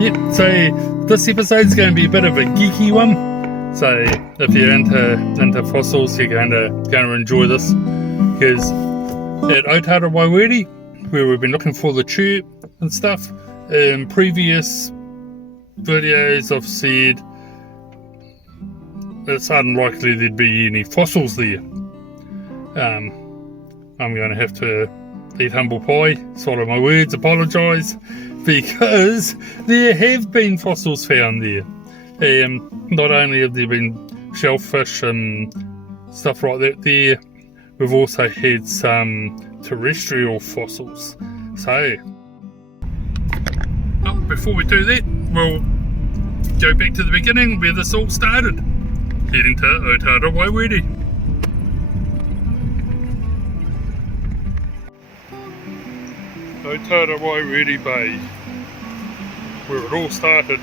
Yep, so this episode's going to be a bit of a geeky one. So if you're into fossils, you're going to enjoy this, because at Otarawairere, where we've been looking for the chirp and stuff, in previous videos I've said it's unlikely there'd be any fossils there. I'm going to have to eat humble pie, swallow my words, apologise, because there have been fossils found there. Not only have there been shellfish and stuff like that there, we've also had some terrestrial fossils. So, before we do that, we'll go back to the beginning where this all started, heading to Otarawairere. Otarawairere Bay, where it all started.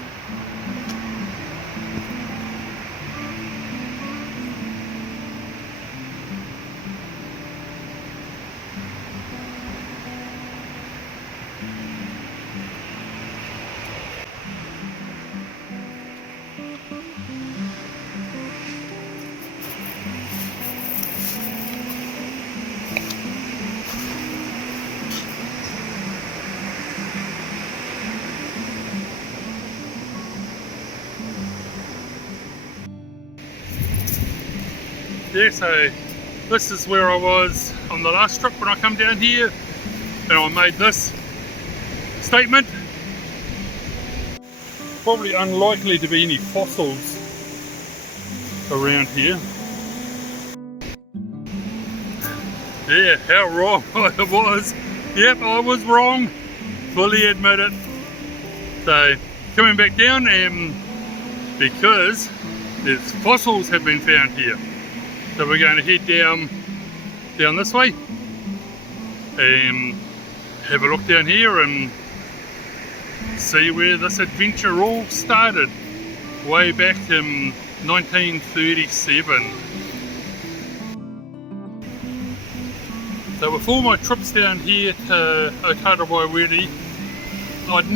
Yeah, so this is where I was on the last trip when I come down here, and I made this statement. Probably unlikely to be any fossils around here. Yeah, how wrong I was. Yep, I was wrong. Fully admit it. So, coming back down, because there's fossils have been found here. So we're going to head down this way and have a look down here and see where this adventure all started, way back in 1937. So with all my trips down here to Otarawairere, I'd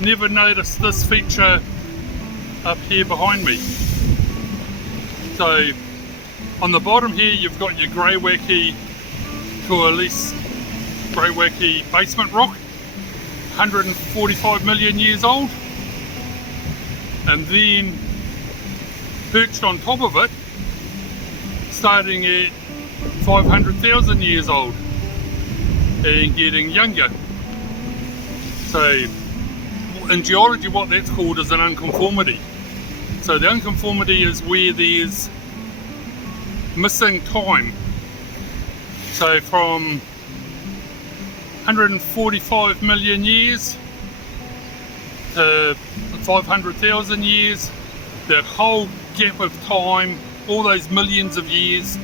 never noticed this feature up here behind me. So on the bottom here you've got your Greywacke Coalesce Greywacke basement rock, 145 million years old, and then perched on top of it, starting at 500,000 years old and getting younger. So in geology what that's called is an unconformity. So the unconformity is where there's missing time. So from 145 million years to 500,000 years, that whole gap of time, all those millions of years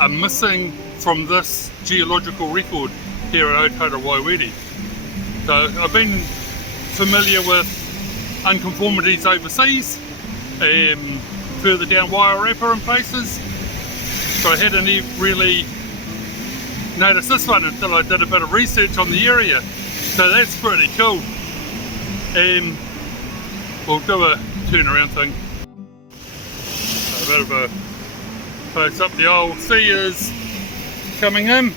are missing from this geological record here at Otarawairere. So I've been familiar with unconformities overseas, further down Wairarapa and places, so I hadn't really noticed this one until I did a bit of research on the area. So that's pretty cool. We'll do a turnaround thing. So a bit of a close up, the Old Seers coming in.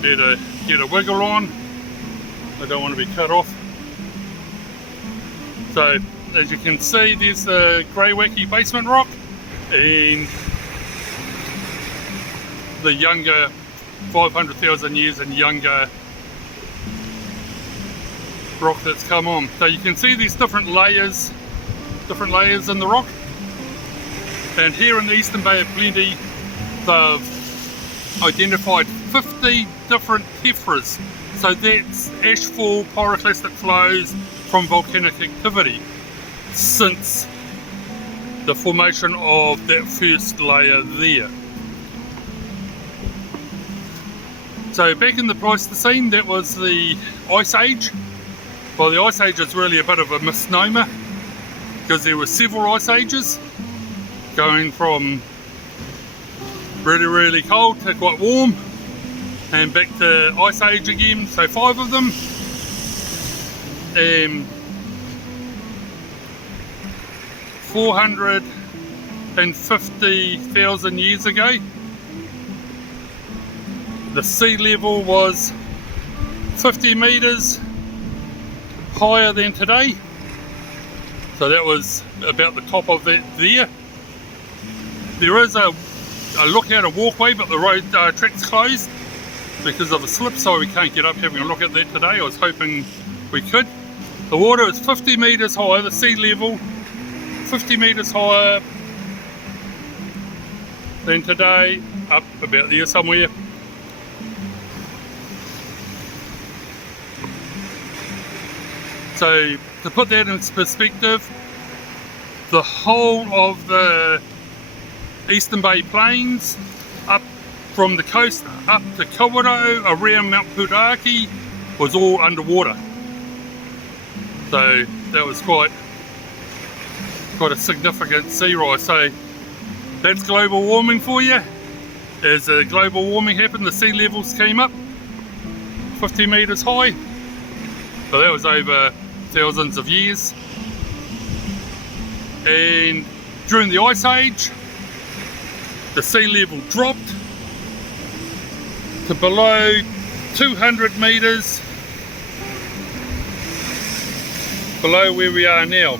There to get a wiggle on. I don't want to be cut off. So as you can see, there's the Greywacke basement rock and the younger 500,000 years and younger rock that's come on. So you can see these different layers in the rock. And here in the Eastern Bay of Plenty, they've identified 50 different tephras. So that's ashfall pyroclastic flows from volcanic activity since the formation of that first layer there. So back in the Pleistocene, that was the Ice Age. Well, the Ice Age is really a bit of a misnomer because there were several Ice Ages going from really, really cold to quite warm and back to Ice Age again, so 5 of them. 450,000 years ago, the sea level was 50 metres higher than today. So that was about the top of that there. There is a lookout, a walkway, but the road track's closed because of a slip, so we can't get up having a look at that today. I was hoping we could. The water is 50 metres higher, the sea level 50 metres higher than today, up about there somewhere. So to put that in perspective, the whole of the Eastern Bay Plains, up from the coast up to Kawerau, around Mount Puraki, was all underwater. So that was quite a significant sea rise. So that's global warming for you. As the global warming happened, the sea levels came up 50 metres high. So that was over thousands of years. And during the Ice Age, the sea level dropped to below 200 metres below where we are now.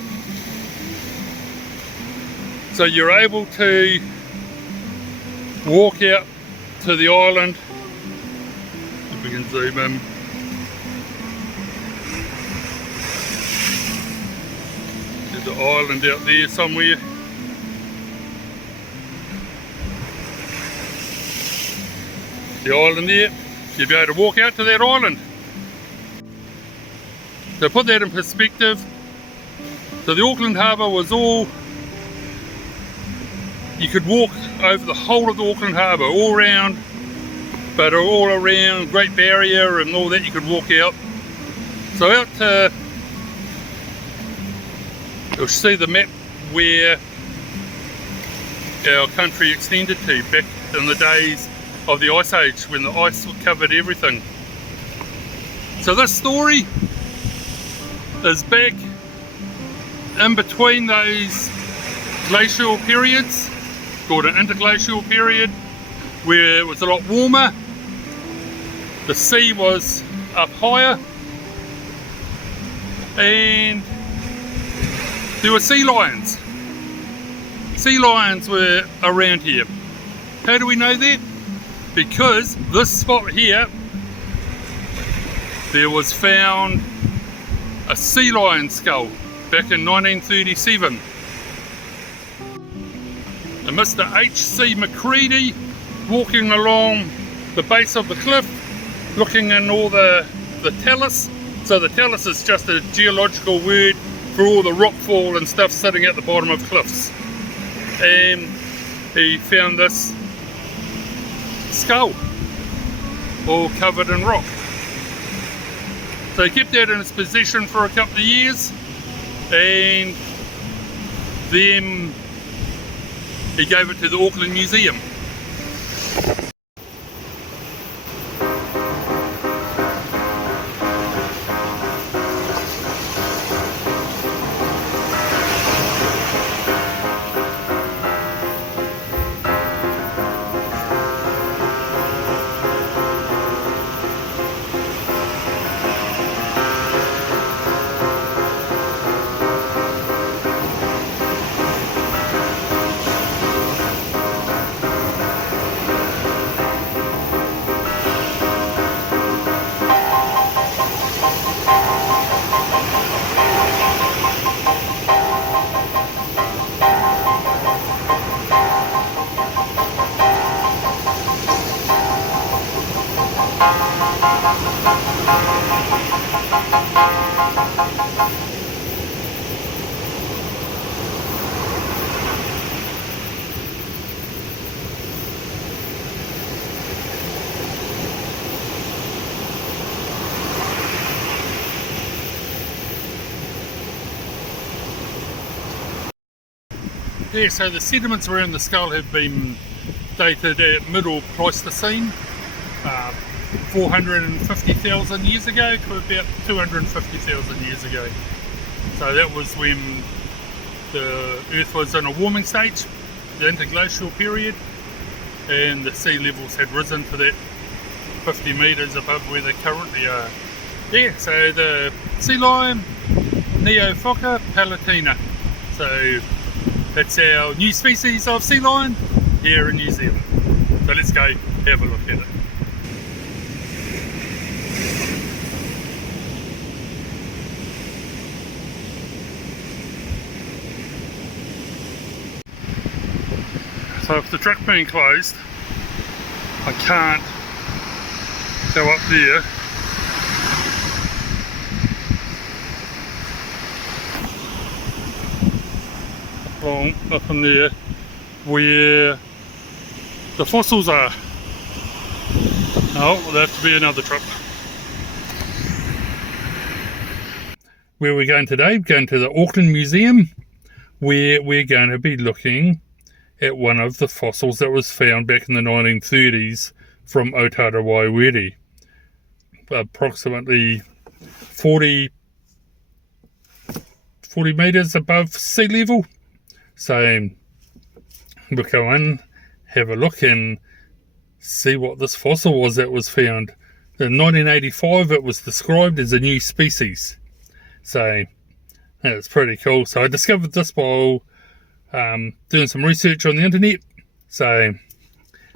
So you're able to walk out to the island, if we can zoom in. There's an island out there somewhere. The island there, you'll be able to walk out to that island. To put that in perspective, so the Auckland Harbour was all, you could walk over the whole of the Auckland Harbour, all around, but all around Great Barrier and all that, you could walk out. So out to, you'll see the map where our country extended to back in the days of the Ice Age, when the ice covered everything. So this story is back in between those glacial periods, called an interglacial period, where it was a lot warmer, the sea was up higher, and there were sea lions. Sea lions were around here. How do we know that? Because this spot here, there was found a sea lion skull back in 1937. And Mr. H.C. McCready, walking along the base of the cliff, looking in all the talus. So the talus is just a geological word for all the rockfall and stuff sitting at the bottom of cliffs. And he found this skull, all covered in rock. So he kept that in his possession for a couple of years, and then he gave it to the Auckland Museum. Yeah, so the sediments around the skull have been dated at Middle Pleistocene, 450,000 years ago to about 250,000 years ago. So that was when the Earth was in a warming stage, the interglacial period, and the sea levels had risen to that 50 metres above where they currently are. Yeah, so the sea lion, Neophoca Palatina. So that's our new species of sea lion here in New Zealand. So let's go have a look at it. So with the track being closed, I can't go up there. Up in there where the fossils are. Oh, there'll have to be another trip. Where we're going today, we're going to the Auckland Museum, where we're going to be looking at one of the fossils that was found back in the 1930s from Otarawairere, approximately 40 metres above sea level. So we'll go in, have a look and see what this fossil was that was found. In 1985 it was described as a new species. So that's pretty cool. So I discovered this while doing some research on the internet. So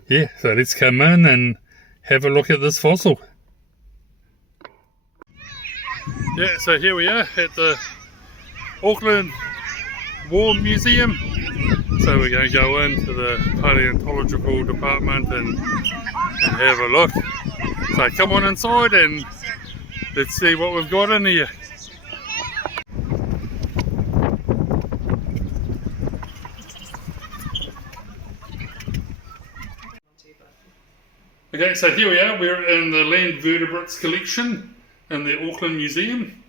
yeah, so let's come in and have a look at this fossil. Yeah, so here we are at the Auckland Museum. So we're going to go into the paleontological department and have a look. So come on inside and let's see what we've got in here. Okay, so here we are. We're in the land vertebrates collection in the Auckland Museum,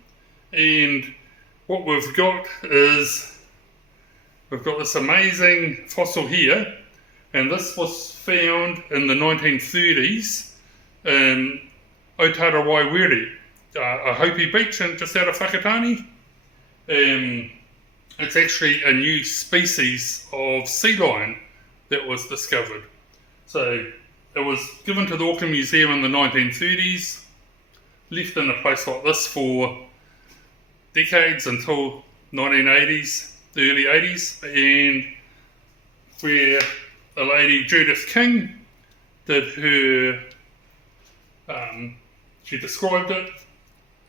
and what we've got is we've got this amazing fossil here, and this was found in the 1930s in Otarawairere, Ohope Beach, and just out of Whakatane. It's actually a new species of sea lion that was discovered. So it was given to the Auckland Museum in the 1930s, left in a place like this for decades until 1980s, the early 80s, and where a lady, Judith King, did her, she described it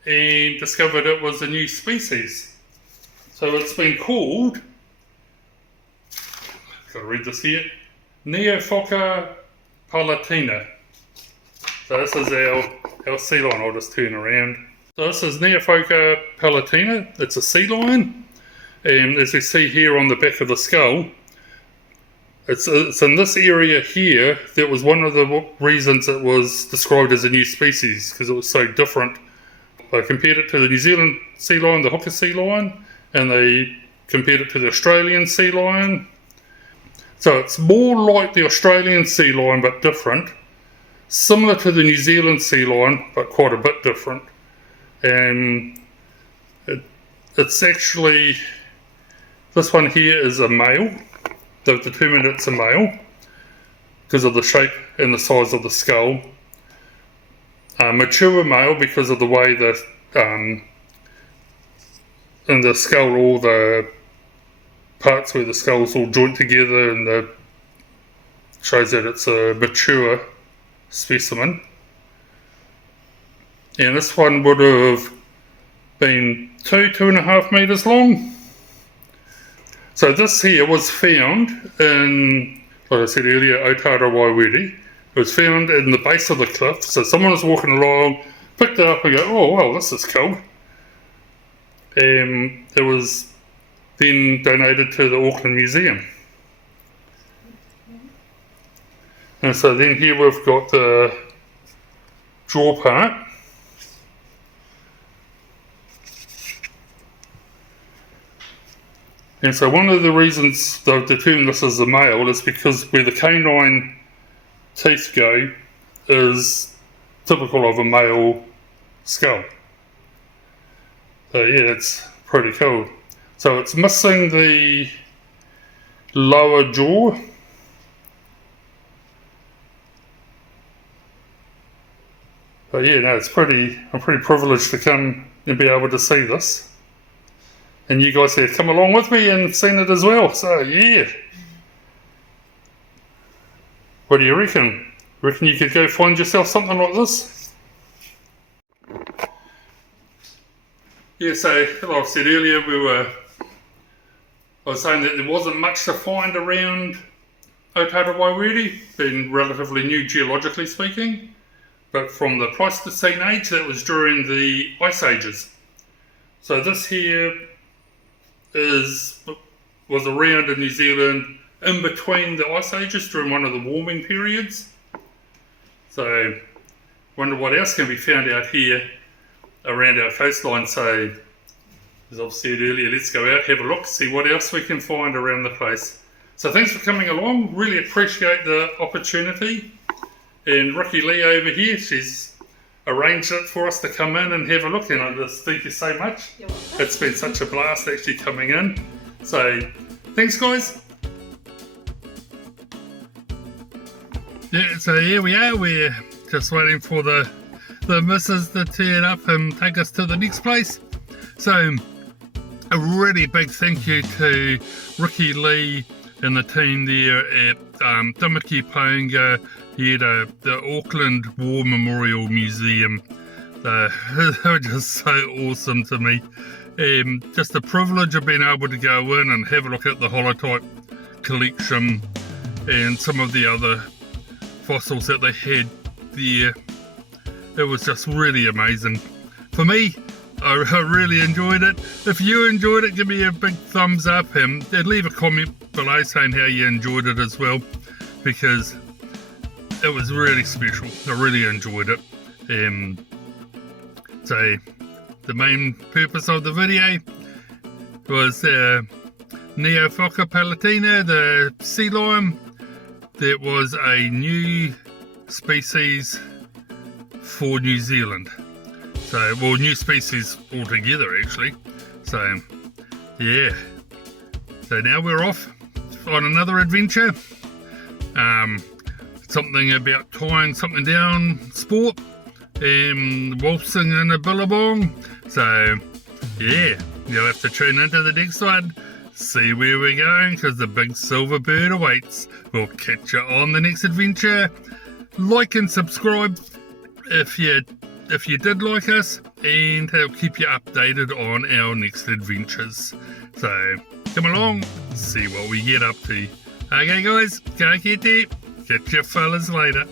and discovered it was a new species. So it's been called, I've got to read this here, Neophoca Palatina. So this is our sea lion. I'll just turn around. So this is Neophoca Palatina. It's a sea lion, and as we see here on the back of the skull, it's in this area here that was one of the reasons it was described as a new species, because it was so different. They compared it to the New Zealand sea lion, the hooker sea lion, and they compared it to the Australian sea lion. So it's more like the Australian sea lion but different, similar to the New Zealand sea lion but quite a bit different. And it's actually, this one here is a male. They've determined it's a male because of the shape and the size of the skull. Mature male because of the way that in the skull, all the parts where the skull's all joined together, and shows that it's a mature specimen. And this one would have been 2.5 meters long. So this here was found in, like I said earlier, Otarawairere. It It was found in the base of the cliff, so someone was walking along, picked it up and go, oh well, this is cool. It was then donated to the Auckland Museum. And so then here we've got the jaw part. And so one of the reasons they've determined this as a male is because where the canine teeth go is typical of a male skull. So yeah, it's pretty cool. So it's missing the lower jaw. But yeah, no, I'm pretty privileged to come and be able to see this. And you guys have come along with me and seen it as well, so yeah. What do you reckon? Reckon you could go find yourself something like this? Yeah, so like I said earlier, I was saying that there wasn't much to find around Otarawairere, being relatively new geologically speaking. But from the Pleistocene age, that was during the Ice Ages. So this here was around in New Zealand in between the Ice Ages during one of the warming periods. So wonder what else can be found out here around our coastline. So as I've said earlier, let's go out, have a look, see what else we can find around the place. So thanks for coming along, really appreciate the opportunity. And Ricky Lee over here, she's arranged it for us to come in and have a look, and I just thank you so much. It's been such a blast actually coming in. So thanks guys. Yeah, so here we are, we're just waiting for the missus to turn up and take us to the next place. So a really big thank you to Ricky Lee and the team there at Tamaki, Paenga, Hira, the Auckland War Memorial Museum. They were just so awesome to me. Just the privilege of being able to go in and have a look at the holotype collection and some of the other fossils that they had there. It was just really amazing. For me, I really enjoyed it. If you enjoyed it, give me a big thumbs up and leave a comment below saying how you enjoyed it as well, because it was really special. I really enjoyed it. So the main purpose of the video was Neophoca Palatina, the sea lion. That was a new species for New Zealand. So, well, new species altogether actually. So, yeah. So now we're off on another adventure. Something about tying something down sport and waltzing in a billabong. So, yeah, you'll have to tune into the next one. See where we're going, because the big silver bird awaits. We'll catch you on the next adventure. Like and subscribe if you did like us, and it'll keep you updated on our next adventures. So come along, see what we get up to. Okay guys, go get it. Catch you fellas later.